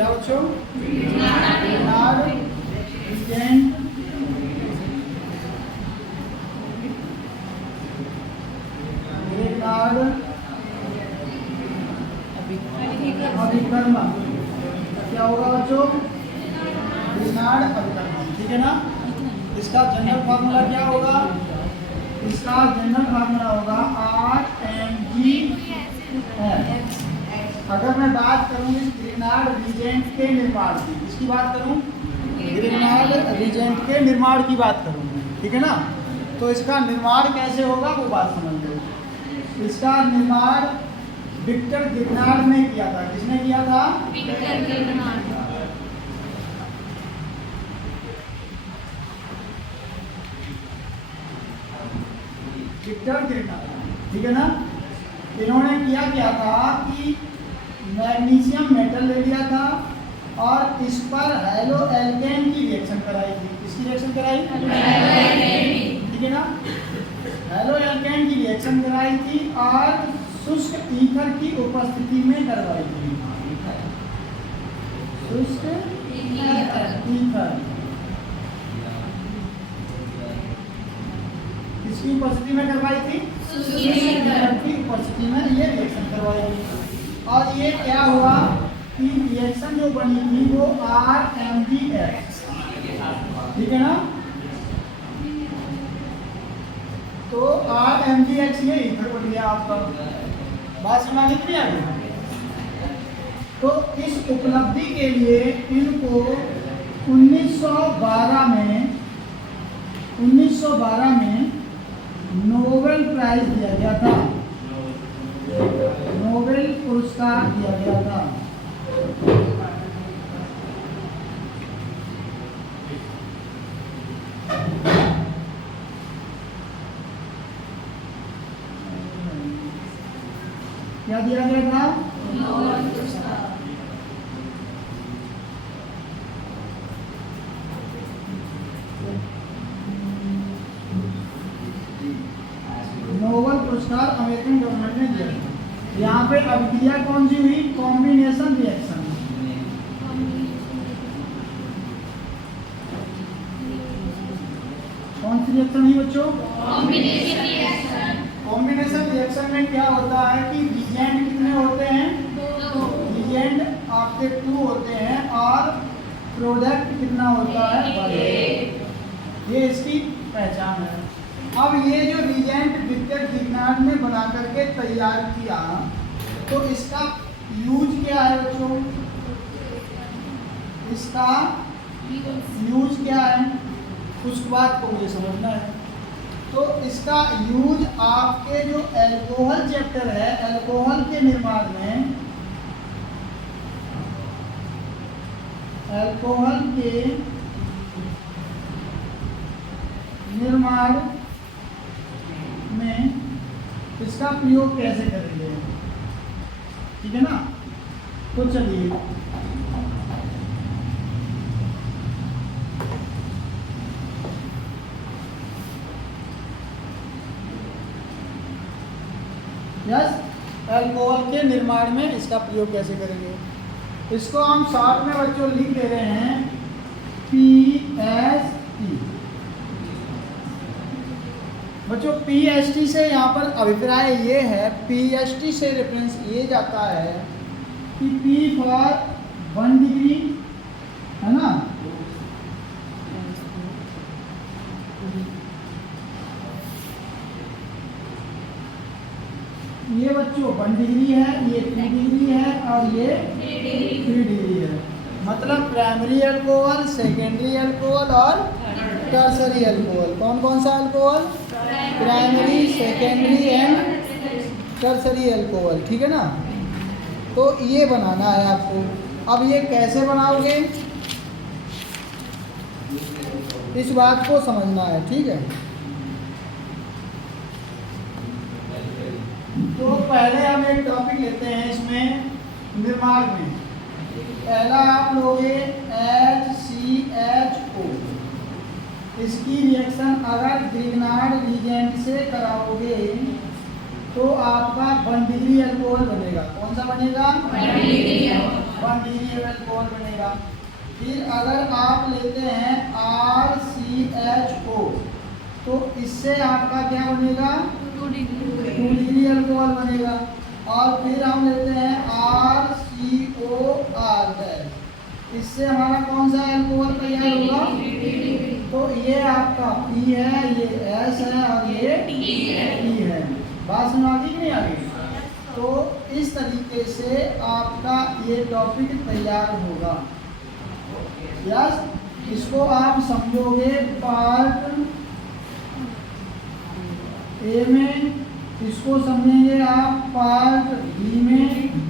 क्या बच्चों? Grignard reagent अभिकर्मक। क्या होगा बच्चों? ग्रिग्नार्ड अभिकर्मक, ठीक है ना। इसका जनरल फार्मूला क्या होगा? इसका जनरल फार्मूला होगा RMGS। अगर मैं बात करूं इस ग्रिग्नार्ड रीजेंट के निर्माण की, किसकी बात करूं? ग्रिग्नार्ड रीजेंट के निर्माण की बात करूं, ठीक है ना। तो इसका निर्माण कैसे होगा वो बात समझ लो। इसका निर्माण विक्टर ग्रिग्नार्ड ने किया था। किसने किया था? Victor Grignard. विक्टर ग्रिग्नार्ड, ठीक है ना। इन्होंने क्या था कि मैग्नीशियम मेटल ले लिया था और इस पर हेलो एल्केन की रिएक्शन कराई थी। किसकी रिएक्शन कराई? ठीक है ना। हेलो एल्केन की रिएक्शन कराई थी और शुष्क ईथर की उपस्थिति में करवाई थी। शुष्क ईथर किसकी उपस्थिति में करवाई थी? शुष्क ईथर की उपस्थिति में ये रिएक्शन करवाई थी। और ये क्या हुआ कि रिएक्शन जो बनी थी वो RMGS, ठीक है ना। तो RMGX ये ईथर बन गया आपका। बात समझ नहीं आ रही? तो इस उपलब्धि के लिए इनको 1912 में नोबेल प्राइज दिया गया था। नोबेल पुरस्कार दिया गया था। क्या दिया गया था? नोबेल पुरस्कार। नोबेल पुरस्कार अमेरिकन गवर्नमेंट ने दिया था। यहाँ पे अभिक्रिया कौन सी हुई? Combination reaction. कौन सी रिएक्शन हुई बच्चों? Combination reaction. कॉम्बिनेशन रिएक्शन में क्या होता है कि रिजेंट कितने होते हैं? रिजेंट आपके 2 होते हैं और प्रोडक्ट कितना होता है? 1। ये इसकी पहचान है। अब ये जो रिजेंट विक्टर ग्रिग्नार्ड ने बना करके तैयार किया, तो इसका यूज क्या है बच्चों? इसका यूज क्या है उस बात को मुझे समझना है। तो इसका यूज आपके जो अल्कोहल चैप्टर है, अल्कोहल के निर्माण में, अल्कोहल के निर्माण में इसका प्रयोग कैसे करेंगे, ठीक है ना। तो चलिए अल्कोहल के निर्माण में इसका प्रयोग कैसे करेंगे। इसको हम शॉर्ट में बच्चों लिख दे रहे हैं PST। बच्चों PST से यहाँ पर अभिप्राय ये है, PST से रेफरेंस ये जाता है कि P फॉर 1 डिग्री, है ना। ये बच्चों 1 डिग्री है, ये 2 डिग्री है और ये 3 डिग्री है। मतलब प्राइमरी अल्कोहल, सेकेंडरी अल्कोहल और टर्सरी अल्कोहल। कौन कौन सा alcohol? Primary, secondary and tertiary alcohol, ठीक है ना। तो ये बनाना है आपको। अब ये कैसे बनाओगे इस बात को समझना है, ठीक है। तो पहले हम एक टॉपिक लेते हैं इसमें निर्माण में। पहला आप लोगे HCHO। इसकी रिएक्शन अगर ग्रिग्नार्ड रीजेंट से कराओगे तो आपका 1 डिग्री अल्कोहल बनेगा। कौन सा बनेगा? 1 डिग्री। 1 डिग्री अल्कोहल बनेगा। फिर अगर आप लेते हैं RCHO तो इससे आपका क्या बनेगा 2 डिग्री अल्कोहल बनेगा। और फिर हम लेते हैं RCOR, इससे हमारा कौन सा अल्कोहल तैयार होगा, तो ये आपका P है, ये S है और ये T है। बात समझ आ गई कि नहीं आ गई? तो इस तरीके से आपका ये टॉपिक तैयार होगा। यस, इसको आप समझोगे पार्ट ए में, इसको समझेंगे आप पार्ट बी में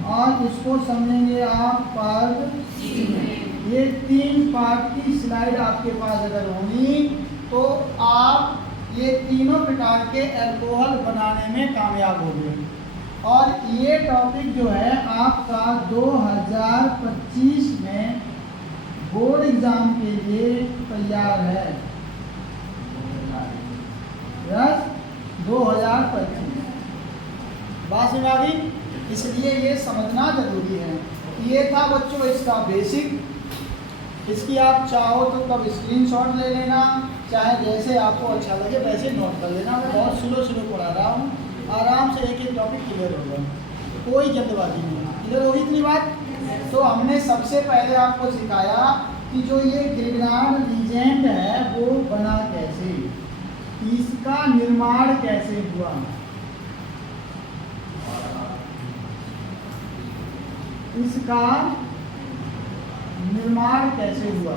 और इसको समझेंगे आप पार्ट सी में। ये 3 पार्ट की स्लाइड आपके पास अगर होगी तो आप ये तीनों प्रकार के अल्कोहल बनाने में कामयाब होंगे। और ये टॉपिक जो है आपका 2025 में बोर्ड एग्जाम के लिए तैयार है। यस, 2025 बात समझ आ गई, इसलिए ये समझना जरूरी है। ये था बच्चों इसका बेसिक। इसकी आप चाहो तो कब स्क्रीनशॉट ले लेना, चाहे जैसे आपको अच्छा लगे वैसे नोट कर लेना। मैं बहुत स्लो पढ़ा रहा हूँ, आराम से एक एक टॉपिक क्लियर होगा, कोई जल्दबाजी नहीं। क्लियर होगी इतनी बात? तो हमने सबसे पहले आपको सिखाया कि जो ये ग्रिग्नार्ड रीजेंट है वो बना कैसे, इसका निर्माण कैसे हुआ, इसका निर्माण कैसे हुआ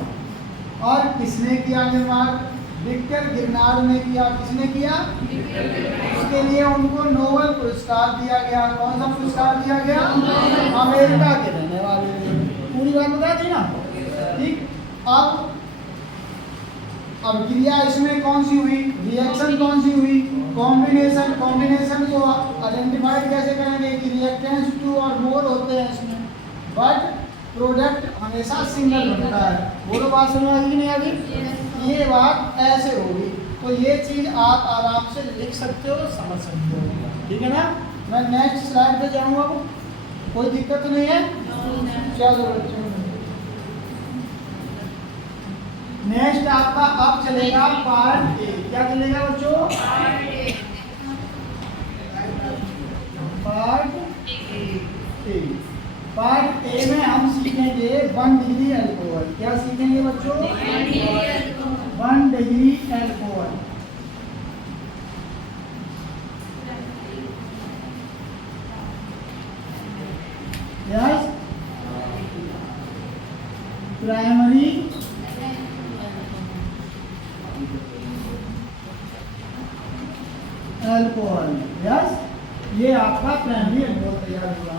और किसने किया निर्माण। विक्टर ग्रिग्नार्ड ने किया। किसने किया? उसके लिए उनको नोबेल पुरस्कार दिया गया। कौन सा पुरस्कार दिया गया? अमेरिका के रहने वाले। पूरी बात बता दी ना? ठीक। अब क्रिया इसमें कौन सी हुई, रिएक्शन कौन सी हुई, कॉम्बिनेशन को आइडेंटिफाई कैसे करेंगे कि रिएक्टेंस 2 और मोर होते हैं इसमें, बट प्रोडक्ट हमेशा सिंगल बनता है। बोलो बात समझ आ गई कि नहीं आ गई? ये बात ऐसे होगी। तो ये चीज आप आराम से लिख सकते हो, समझ सकते हो, ठीक है ना। मैं नेक्स्ट स्लाइड पे जाऊंगा, कोई दिक्कत नहीं है? चलो बच्चों, नेक्स्ट आपका अब चलेगा पार्ट ए। क्या चलेगा बच्चों? Part A. पार्ट ए में हम सीखेंगे 1 डिग्री अल्कोहल। क्या सीखेंगे बच्चों? 1 degree alcohol. Yes, primary alcohol. Yes, ये आपका प्राइमरी अल्कोहल तैयार हुआ।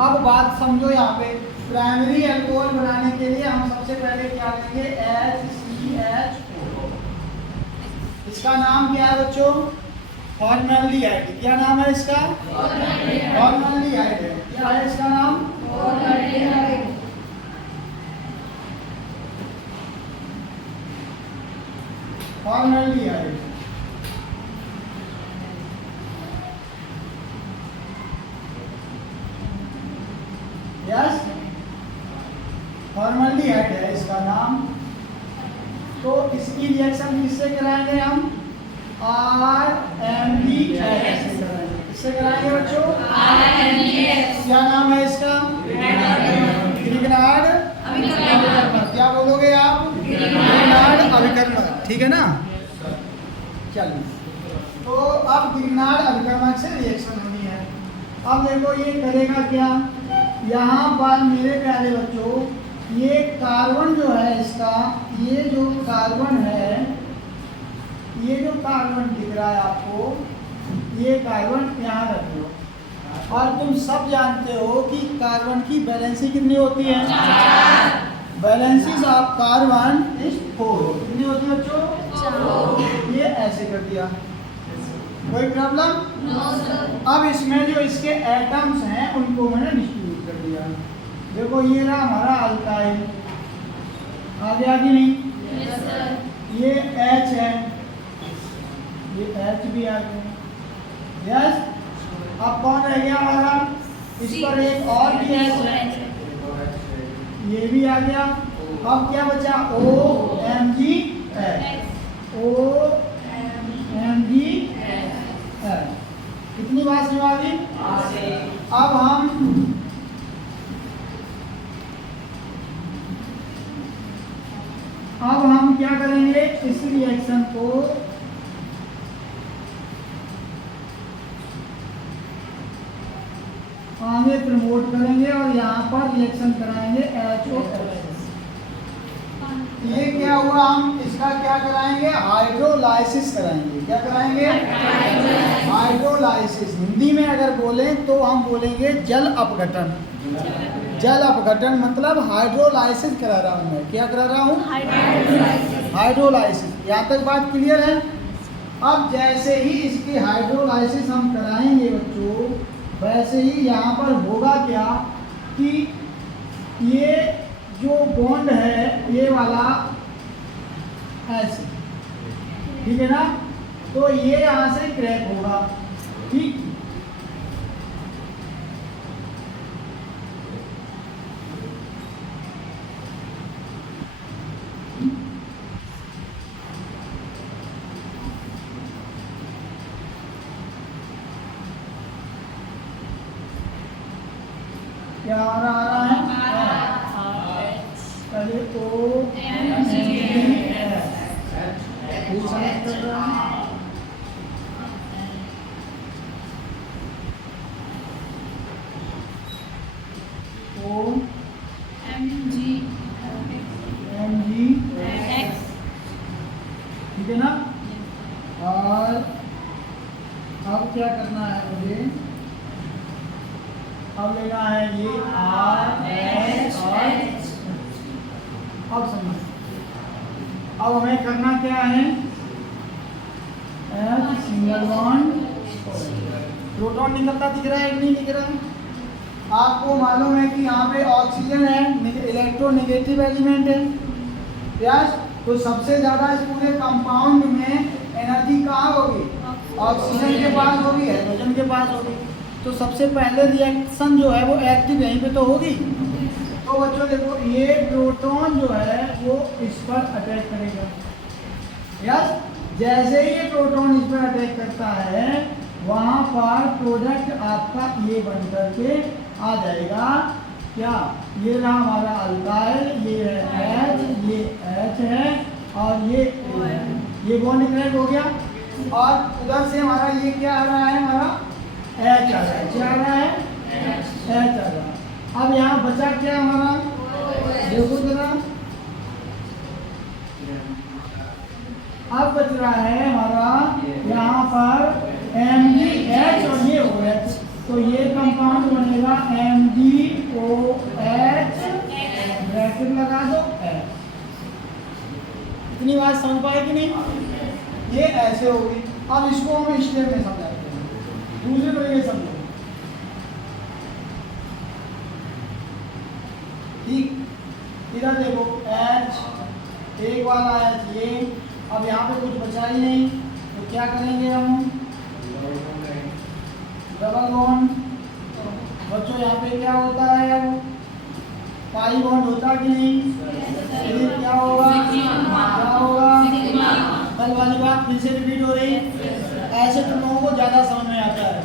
अब बात समझो, यहाँ पे प्राइमरी अल्कोहल बनाने के लिए हम सबसे पहले क्या लेंगे? HCHO। इसका नाम क्या है बच्चों? फॉर्मल्डिहाइड। क्या नाम है इसका? फॉर्मल्डिहाइड है। क्या है इसका नाम? फॉर्मल्डिहाइड। यस, फॉर्मल्डिहाइड है इसका नाम। तो इसकी रिएक्शन किससे कराएंगे हम? RMDS से कराएंगे। किससे कराएंगे बच्चों? RMDS। क्या नाम है इसका? ग्रिग्नार्ड अभिकर्मक। क्या बोलोगे आप? ग्रिग्नार्ड अभिकर्मक, ठीक है ना। चलिए, तो अब ग्रिग्नार्ड अभिकर्मक से रिएक्शन होनी है। अब देखो ये करेगा क्या, यहाँ पर मेरे प्यारे बच्चों ये कार्बन जो है इसका, ये जो कार्बन है, ये जो कार्बन दिख रहा है आपको, ये कार्बन यहाँ रख लो। और तुम सब जानते हो कि कार्बन की वैलेंसी कितनी होती है? Valencies of carbon is 4। कितनी होती है बच्चों? ये ऐसे कर दिया, कोई प्रॉब्लम? अब इसमें जो इसके एटम्स हैं उनको मैंने डिस्ट्रीब्यूट कर दिया। देखो ये रहा हमारा अल्काइल, आगे आगे नहीं। ये H है, ये H भी आ गया। यस, अब कौन रह गया हमारा? इस पर एक और भी H है, ये भी आ गया। अब क्या बचा? OMgH, OMgH। कितनी बात समझ आ गई? अब हम क्या करेंगे? इस रिएक्शन को आगे प्रमोट करेंगे और यहाँ पर रिएक्शन कराएंगे HOS। ये क्या हुआ? हम इसका क्या कराएंगे? हाइड्रोलाइसिस कराएंगे। क्या कराएंगे? हाइड्रोलाइसिस। हिंदी में अगर बोलें तो हम बोलेंगे जल अपघटन। जल अपघटन मतलब हाइड्रोलाइसिस करा रहा हूँ मैं। क्या करा रहा हूँ? हाइड्रोलाइसिस। यहाँ तक बात क्लियर है? अब जैसे ही इसकी हाइड्रोलाइसिस हम कराएंगे बच्चों, वैसे ही यहाँ पर होगा क्या कि ये जो बॉन्ड है ये वाला ऐसे, ठीक है ना, तो ये यहाँ से क्रैक होगा। ठीक, क्या आ रहा है? पहले ठीक है ना। और अब क्या करना है मुझे? अब लेना है ये RH और अब समझ। अब हमें करना क्या है? H single bond. प्रोटॉन निकलता दिख रहा है कि नहीं दिख रहा है? आपको मालूम है कि यहाँ पे ऑक्सीजन है, इलेक्ट्रोनेगेटिव एलिमेंट है। यस, तो सबसे ज़्यादा इस पूरे कंपाउंड में एनर्जी कहाँ होगी? ऑक्सीजन के पास होगी, हाइड्रोजन के पास होगी। तो सबसे पहले रिएक्शन जो है वो एक्टिव यहीं पे तो होगी। तो बच्चों देखो, ये प्रोटॉन जो है वो इस पर अटैक करेगा। यस, जैसे ही ये प्रोटॉन इस पर अटैक करता है, वहाँ पर प्रोडक्ट आपका ये बन करके आ जाएगा। क्या? ये रहा हमारा अल्काइल, ये है H, ये H है और ये O है। ये बॉन्ड क्रैक हो गया और उधर से हमारा ये क्या आ रहा है? हमारा H आ रहा है। क्या आ रहा है? H आ रहा है। अब यहाँ बचा क्या हमारा? देखो जरा, अब बच रहा है हमारा यहाँ पर MgH और ये OH। तो ये कंपाउंड बनेगा MgOH, ब्रैकेट लगा दो H। इतनी बात समझ पाए कि नहीं? ये ऐसे होगी। अब इसको हम स्टेप में समझाते हैं, दूसरे तरीके से समझो। ठीक, इधर देखो H एक वाला H ये। अब यहाँ पे कुछ बचा ही नहीं, तो क्या करेंगे हम? Double bond. बच्चों यहाँ पे क्या होता है? पाई बॉन्ड होता कि नहीं? ये क्या होगा? क्या होगा? कल वाली बात फिर से रिपीट हो रही। ऐसे तुम लोगों को ज़्यादा समझ में आता है,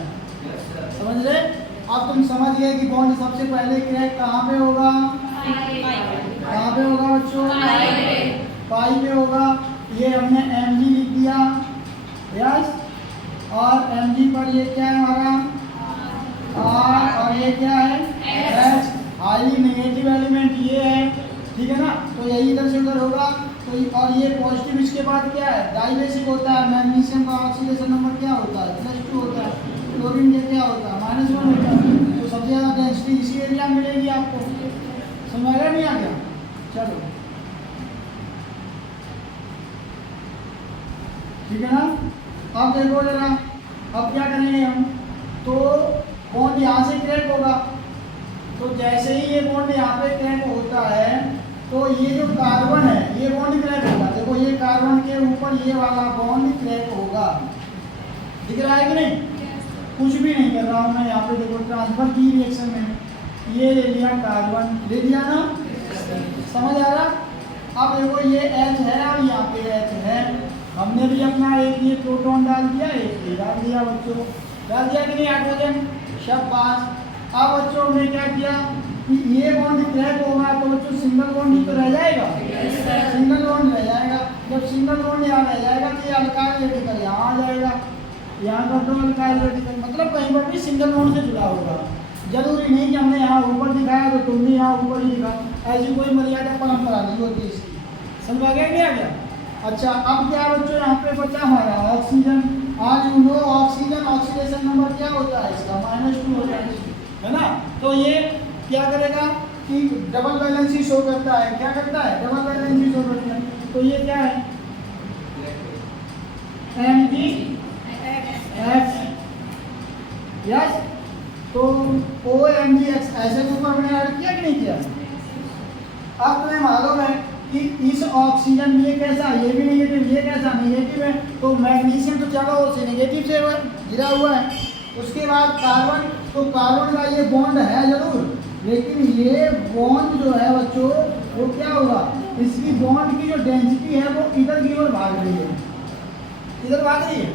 समझ रहे? अब तुम समझ गए कि बॉन्ड सबसे पहले क्रैक कहाँ पे होगा? कहाँ पे होगा बच्चों? पाई पे होगा। ये हमने Mg लिख दिया। यस, और Mg पर ये क्या है हमारा? R और ये क्या है? H। हाईली नेगेटिव एलिमेंट ये है, ठीक है ना। तो यही इधर से उधर होगा। तो और ये पॉजिटिव, इसके बाद क्या है? डाइबेसिक होता है। मैग्नीशियम का ऑक्सीडेशन नंबर क्या होता है? +2 होता है। क्लोरीन का क्या होता है? -1 होता है। तो सबसे ज़्यादा डेंसिटी इसी एरिया में मिलेगी आपको। समझ आ गया नहीं आ गया? चलो ठीक है ना। अब देखो जरा, अब क्या करेंगे हम? तो बॉन्ड यहाँ से क्रैक होगा। तो जैसे ही ये बॉन्ड यहाँ पे क्रैक होता है, तो ये जो कार्बन है ये बॉन्ड क्रैक होगा। देखो ये कार्बन के ऊपर ये वाला बॉन्ड क्रैक होगा। दिख रहा है कि नहीं? कुछ भी नहीं कर रहा हूँ मैं यहाँ पे। देखो ट्रांसफर की रिएक्शन में ये ले लिया कार्बन, ले लिया ना। समझ आ रहा? अब देखो ये H है और यहाँ पे H है, हमने भी अपना एक ये प्रोटॉन डाल दिया, एक ये डाल दिया बच्चों, डाल दिया कि नहीं हाइड्रोजन? शाबाश। अब बच्चों हमने क्या किया कि ये बॉन्ड क्रैक होगा तो बच्चों सिंगल बॉन्ड ही तो रह जाएगा, सिंगल बॉन्ड रह जाएगा। जब सिंगल बॉन्ड यहाँ रह जाएगा तो ये अल्काइल रेडिकल यहाँ आ जाएगा, यहाँ कर दो अल्काइल रेडिकल, मतलब कहीं पर भी सिंगल बॉन्ड से जुड़ा होगा। जरूरी नहीं कि हमने यहाँ ऊपर दिखाया तो तुमने यहाँ ऊपर ही दिखाया, ऐसी कोई मर्यादा परंपरा नहीं होती इसकी। समझ आ गया? नहीं आ गया? अच्छा, अब क्या बच्चों यहाँ पे बचा हमारा ऑक्सीजन। आज you know oxygen oxidation number क्या होता है इसका? -2 होता है ना। तो ये क्या करेगा कि डबल वैलेंसी शो करता है। क्या करता है? डबल वैलेंसी शो करता है। तो ये क्या है? MgX, yes. तो OMgX ऐसे के ऊपर मैंने ऐड किया कि नहीं किया? अब तुम्हें मालूम है कि इस ऑक्सीजन में ये कैसा, ये भी नेगेटिव, ये कैसा नेगेटिव है, तो मैग्नीशियम तो चलो उसे नेगेटिव से गिरा हुआ है। उसके बाद कार्बन, तो कार्बन का ये बॉन्ड है जरूर, लेकिन ये बॉन्ड जो है बच्चों वो क्या होगा, इसकी बॉन्ड की जो डेंसिटी है वो इधर की ओर भाग रही है, इधर भाग रही है,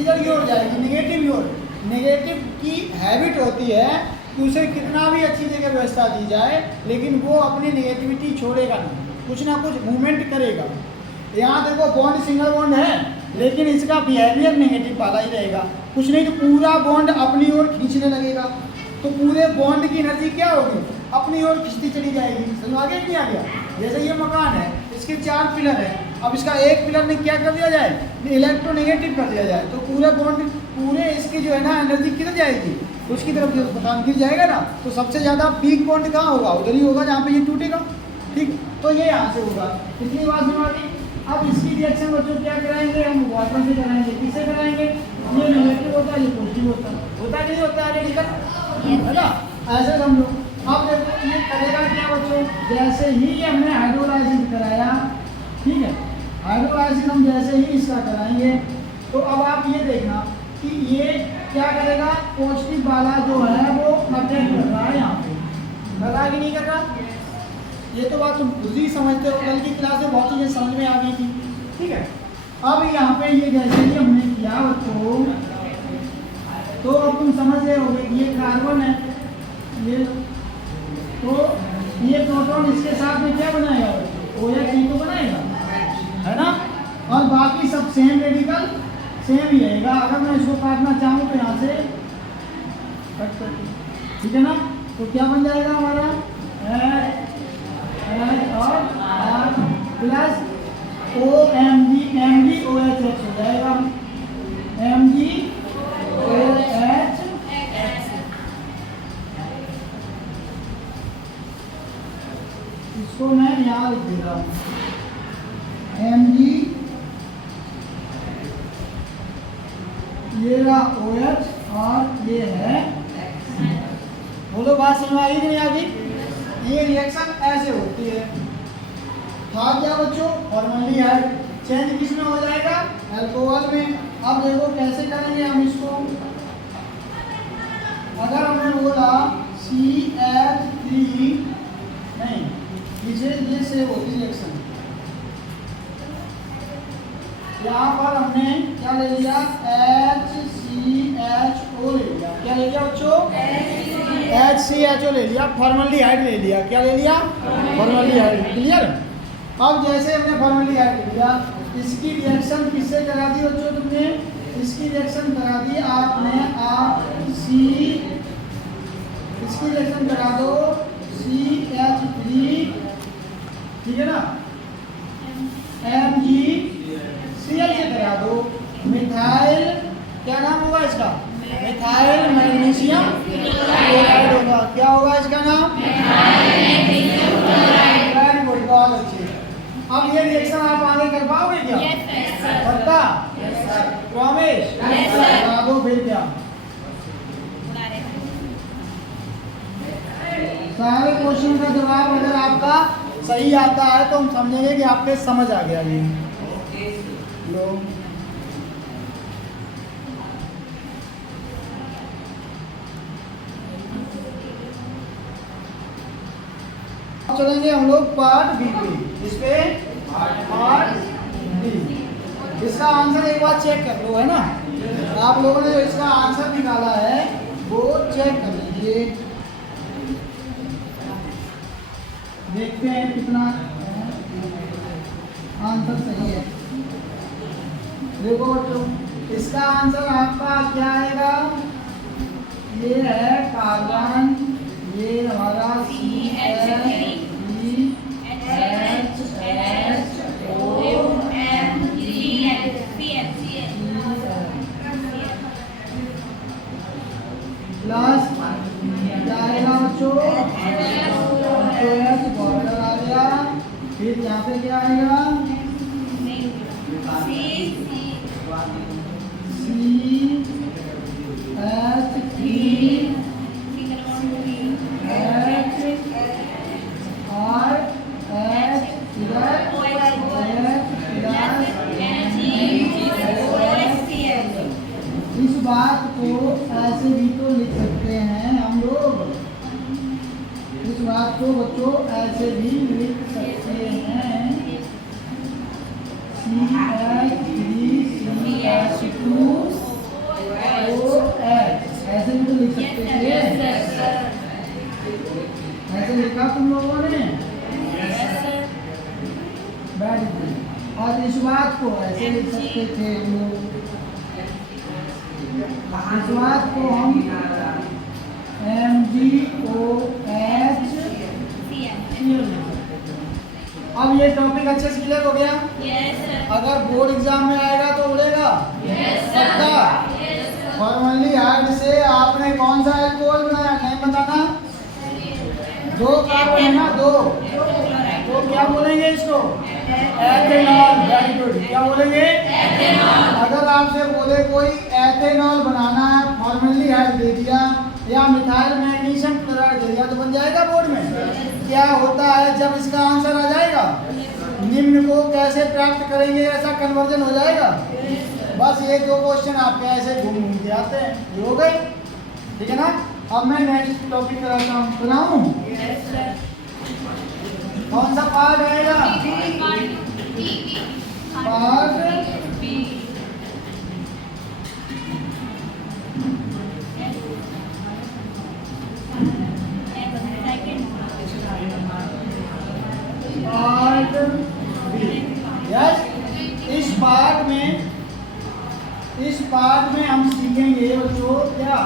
इधर की ओर जाएगी, नेगेटिव की ओर। नेगेटिव की हैबिट होती है कि उसे कितना भी अच्छी जगह व्यवस्था दी जाए लेकिन वो अपनी नेगेटिविटी छोड़ेगा नहीं, कुछ ना कुछ मूवमेंट करेगा। यहाँ देखो बॉन्ड सिंगल बॉन्ड है लेकिन इसका बिहेवियर नेगेटिव वाला ही रहेगा, कुछ नहीं तो पूरा बॉन्ड अपनी ओर खींचने लगेगा, तो पूरे बॉन्ड की एनर्जी क्या होगी, अपनी ओर खींचती चली जाएगी। समझ आ गया कि नहीं आ गया? जैसे ये मकान है, इसके 4 पिलर है, अब इसका एक पिलर ने क्या कर दिया जाए, इलेक्ट्रोनेगेटिव कर दिया जाए, तो पूरा बॉन्ड, पूरे इसकी जो है ना एनर्जी किधर जाएगी, उसकी तरफ जो मकान गिर जाएगा ना, तो सबसे ज़्यादा पीक बॉन्ड कहाँ होगा, उधर ही होगा जहाँ पे ये टूटेगा। ठीक, तो ये यहाँ से होगा, इतनी बात समझ आ गई। अब इसकी रिएक्शन बच्चों क्या कराएंगे, हम वाटर से कराएंगे। किससे कराएंगे? ये नेगेटिव होता है, ये पॉजिटिव होता है, होता कि नहीं होता है रेडिकल, है ना, ऐसे समझो। अब देखो ये करेगा क्या बच्चों, जैसे ही ये हमने हाइड्रोलाइसिस कराया, ठीक है, हाइड्रोलाइसिस हम जैसे ही इसका कराएंगे तो अब आप ये देखना कि ये क्या करेगा, पॉजिटिव वाला जो है वो अटैक कर रहा है यहाँ पे, कर रहा है कि नहीं कर रहा? ये तो बात तुम खुद ही समझते हो, कल की क्लास में बहुत चीज़ें समझ में आ गई थी। ठीक है, अब यहाँ पे ये जैसे ही हमने किया बच्चों, तो अब तुम समझ रहे होगे कि ये कार्बन है, ये तो ये प्रोटॉन इसके साथ में क्या बनाएगा बच्चों, OH ही तो बनाएगा, है ना, और बाकी सब सेम रेडिकल सेम ही रहेगा। अगर मैं इसको काटना चाहूँ तो यहाँ से कट करके, ठीक है ना, तो क्या बन जाएगा हमारा और R प्लस MgOH हो जाएगा, MgOH। इसको मैं यहाँ लिख दे रहा हूँ, Mg, ये रहा OH और ये है, बोलो बात समझ आई कि नहीं आ गई? ये रिएक्शन ऐसे होती है। था क्या बच्चों, फॉर्मल्डिहाइड चेंज किस में हो जाएगा, अल्कोहल में। अब देखो कैसे करेंगे हम इसको, अगर हमने बोला CH3 नहीं, ये से होती रिएक्शन, यहाँ पर हमने क्या ले लिया, HCHO ले लिया, क्या ले लिया बच्चों, HCHO ले लिया, फॉर्मल्डिहाइड ले लिया, क्या ले लिया, फॉर्मल्डिहाइड। क्लियर? अब जैसे हमने फॉर्मल्डिहाइड ले लिया, इसकी रिएक्शन किससे करा दी बच्चों तुमने, इसकी रिएक्शन करा दी आपने इसकी रिएक्शन करा दो CH3, ठीक है ना, MgCl से करा दो, मिथाइल, क्या नाम होगा इसका, मिथाइल मैग्नीशियम क्लोराइड होगा। क्या होगा इसका नाम, वेरी गुड, बहुत अच्छे। अब ये रिएक्शन आप आगे कर पाओगे क्या, पक्का, प्रॉमिस, करा दो। फिर क्या, सारे क्वेश्चन का जवाब अगर आपका सही आता है तो हम समझेंगे कि आपके समझ आ गया ये। लो चलेंगे हम लोग पार्ट बी पे। इस पे पार्ट बी। इसका आंसर एक बार चेक कर लो, है ना। आप लोगों ने जो इसका आंसर निकाला है वो चेक कर लीजिए, देखते हैं कितना आंसर सही है। देखो बच्चों, इसका आंसर आपका क्या आएगा? ये है कार्बन, ये हमारा प्लस क्या आएगा बच्चों? बॉर्डर आ गया। फिर यहाँ पे क्या आएगा? इस बात को ऐसे भी तो लिख सकते हैं हम लोग। इस बात को बच्चों ऐसे भी लिख सकते हैं, ऐसे भी तो लिख सकते थे। ऐसे लिखा तुम लोगों ने? Very good. और इस बात को ऐसे लिख सकते थे हम लोग। इस बात को हम MgOH। अब ये टॉपिक अच्छे से क्लियर हो गया? अगर बोर्ड एग्जाम में आएगा तो उड़ेगा पक्का। फॉर्मल्डिहाइड से आपने कौन सा अल्कोहल बनाया? नहीं बताना। 2 कार्बन है ना, 2 तो क्या बोलेंगे इसको? एथेनॉल। Very good. क्या बोलेंगे? एथेनॉल। अगर आपसे बोले कोई एथेनॉल बनाना है, फॉर्मल्डिहाइड दे दिया या मिथाइल मैग्नीशियम क्लोराइड दे दिया तो बन जाएगा बोर्ड में? क्या होता है जब इसका आंसर आ जाएगा? निम्न को कैसे प्राप्त करेंगे, ऐसा कन्वर्जन हो जाएगा। बस ये 2 क्वेश्चन आपके ऐसे घूम घूम के आते हैं। ये हो गए, ठीक है ना। अब मैं नेक्स्ट टॉपिक कराता हूँ, सुनाऊँ? कौन सा पार्ट आएगा? Part B. यस, इस पार्ट में हम सीखेंगे बच्चों क्या?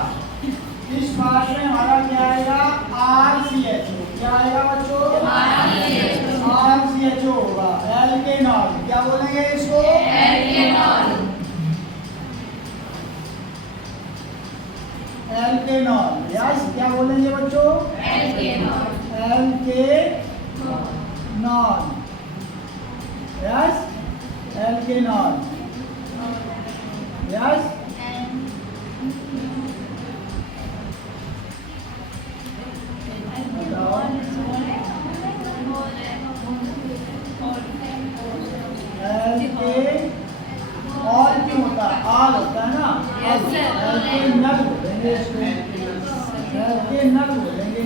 इस पार्ट में हमारा क्या आएगा? RCHO। क्या आएगा बच्चों? RCHO होगा। एल्केनॉल। क्या बोलेंगे इसको? एल्केनॉल। एल्केनॉल। यस, क्या बोलेंगे बच्चों? एल्केनॉल। एल्केनॉल। यस, एल्केनॉल। यस, और क्यों होता है? आल होता है ना। एल्केनल बोलेंगे इसको। एल्केनल बोलेंगे।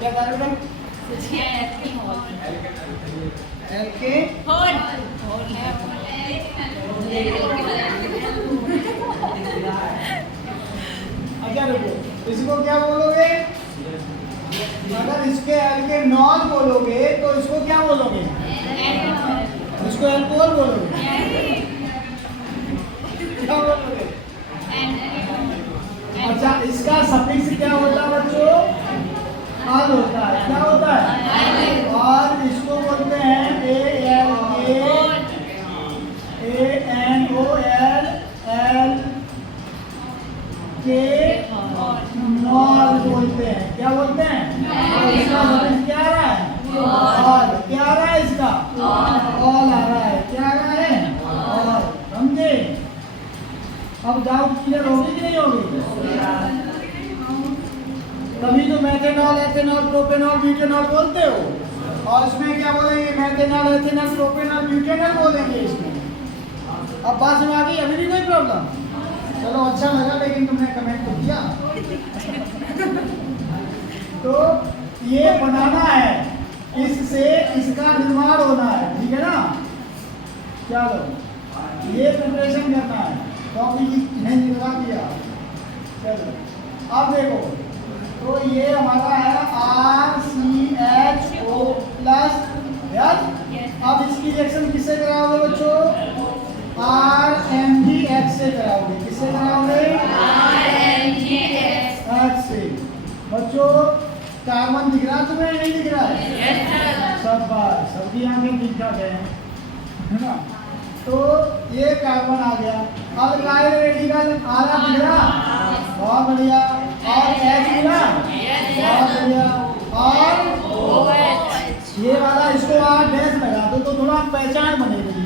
क्या कर रहे हो? एल्के अच्छा रुको, इसको क्या बोलोगे? अगर इसके एल्केनॉल बोलोगे तो इसको क्या बोलोगे? इसको एल्कोहल बोलोगे? क्या बोलोगे? अच्छा, इसका सफिक्स क्या होता है बच्चों? आल होता है। क्या होता है? और इसको बोलते हैं ANOL बोलते हैं। क्या बोलते हैं? और इसका सफिक्स क्या आ रहा है? और क्या आ रहा है? इसका ऑल आ रहा है। क्या आ रहा है? और समझे? अब डाउट क्लियर होगी कि नहीं होगी? तभी तो मेथेनॉल, एथेनॉल, प्रोपेनॉल, ब्यूटेनॉल बोलते हो। और इसमें क्या बोलेंगे? मेथेनॉल, एथेनॉल, प्रोपेनॉल, ब्यूटेनॉल बोलेंगे इसमें। अब बात समझ आ गई? अभी भी कोई प्रॉब्लम? चलो अच्छा लगा, लेकिन तुमने कमेंट तो किया। तो ये बनाना है, इससे इसका निर्माण होना है, ठीक है ना? चलो ये प्रिपरेशन करना है, टॉपिक नहीं लगा दिया। चलो अब देखो, तो ये हमारा है RCHO प्लस। अब इसकी रिएक्शन किससे कराओगे बच्चों? RMgH से कराओगे। किससे कराओगे? RMgH से। बच्चों कार्बन दिख रहा तुम्हें, नहीं दिख रहा है? सब बार सबकी आंखें ठीक ठाक है ना? तो ये कार्बन आ गया। अब अल्काइल रेडिकल आधा दिख रहा, बहुत बढ़िया। और H मिला, बहुत बढ़िया। और ये वाला इसको डैश लगा दो तो थोड़ा पहचान बनेगी,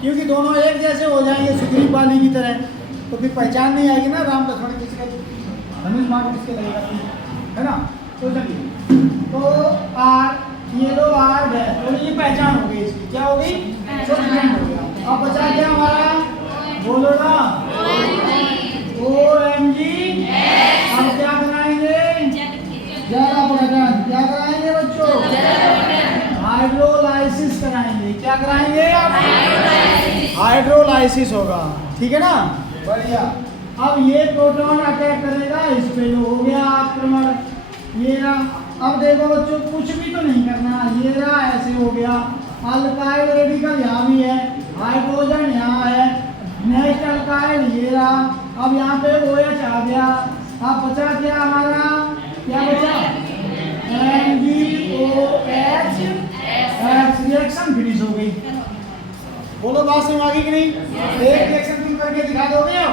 क्योंकि दोनों एक जैसे हो जाएंगे सुग्रीव वाली की तरह, तो फिर पहचान नहीं आएगी ना। राम लक्ष्मण किसके, धनुष बाण किसके लगेगा, है ना? तो चलिए, तो ये लो R डैश, तो ये पहचान हो गई इसकी। क्या हो गई? तो डिफरेंट हो गया। अब बचा क्या हमारा? बोलो ना, OMG। हम क्या कराएंगे? जल अपघटन। क्या कराएंगे बच्चों? हाइड्रोलाइसिस कराएंगे। क्या कराएंगे? हाइड्रोलाइसिस होगा, ठीक है ना? बढ़िया। अब ये प्रोटॉन अटैक करेगा इस पे, जो हो गया आक्रमण। ये रहा। अब देखो बच्चों, कुछ भी तो नहीं करना, ये रहा ऐसे हो गया। अल्काइल रेडिकल यहाँ भी है, हाइड्रोजन यहाँ है, नेक्स्ट अल्काइल ये रहा। अब यहाँ पे OH आ गया। अब बचा क्या हमारा? क्या बचा? MgOH। रिएक्शन फिनिश हो गई। बोलो बात समझ आ गई कि नहीं? एक रिएक्शन तुम करके दिखा दोगे?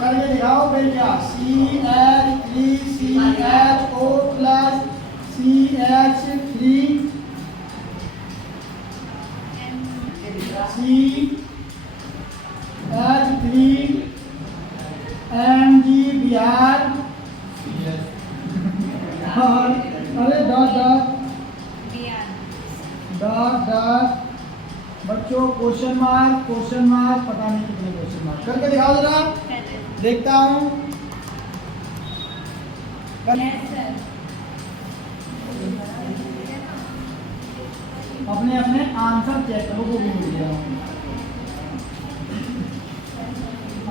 करके दिखाओ फिर। क्या? CH3CHO plus CH3 CH3 MgBr। और अरे डॉट बच्चों क्वेश्चन मार्क पता नहीं कितने क्वेश्चन मार्क। करके दिखाओ जरा, देखता हूँ। अपने अपने आंसर चेक करो, वो भी मिल गया।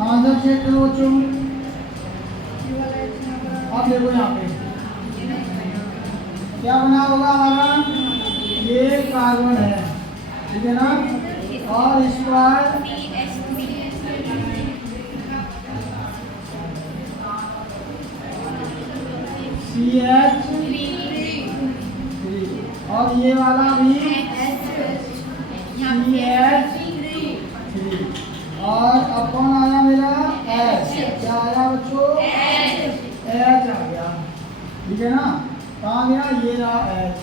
आंसर चेक करो बच्चों। अब देखो यहाँ पे क्या बना होगा हमारा? ये कार्बन है, ठीक है ना? और इस पर CH3 और ये वाला भी CH3। और अब कौन आया मेरा? H। क्या आया बच्चों? H आ गया, ठीक है ना? कहाँ गया? ये रहा H।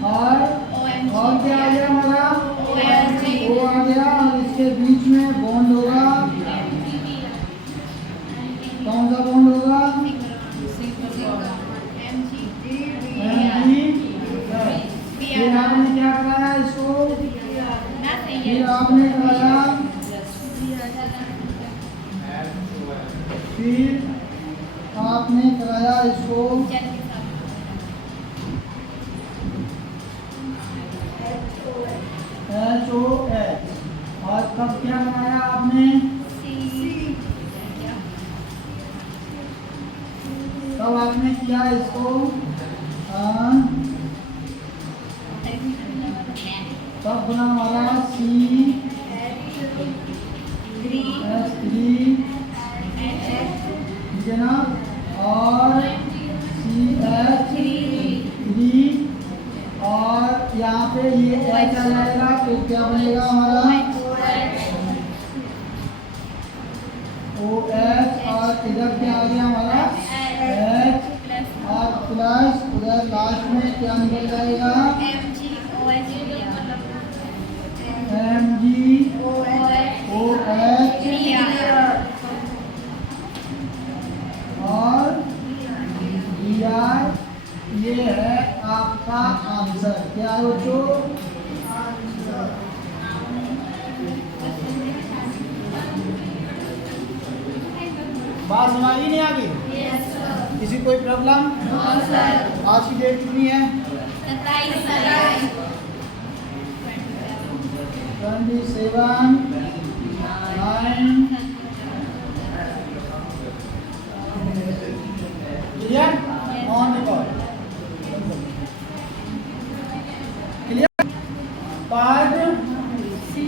और क्या आ गया हमारा? O आ गया। और इसके बीच में बॉन्ड होगा, कौन सा बॉन्ड होगा? फिर आपने क्या कराया इसको? फिर आपने कराया इसको HOH। और तब क्या बनाया आपने? तब आपने किया इसको तब बना हमारा CH3, ठीक है ना? और CH3 और यहाँ पे ये H आ जाएगा, तो क्या बनेगा हमारा? OH। और इधर क्या आ गया हमारा? H। और प्लस उधर लास्ट में क्या निकल जाएगा? MgOH। ये है आपका आंसर। क्या है बच्चों? आंसर। बात समझ ही नहीं आ गई? Yes sir. किसी कोई प्रॉब्लम? No sir. आज की डेट कितनी है? 27 9 clear? On record clear? Part C.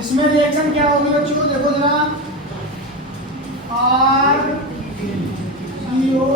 इसमें रिएक्शन क्या होगी बच्चों? देखो जरा, R CO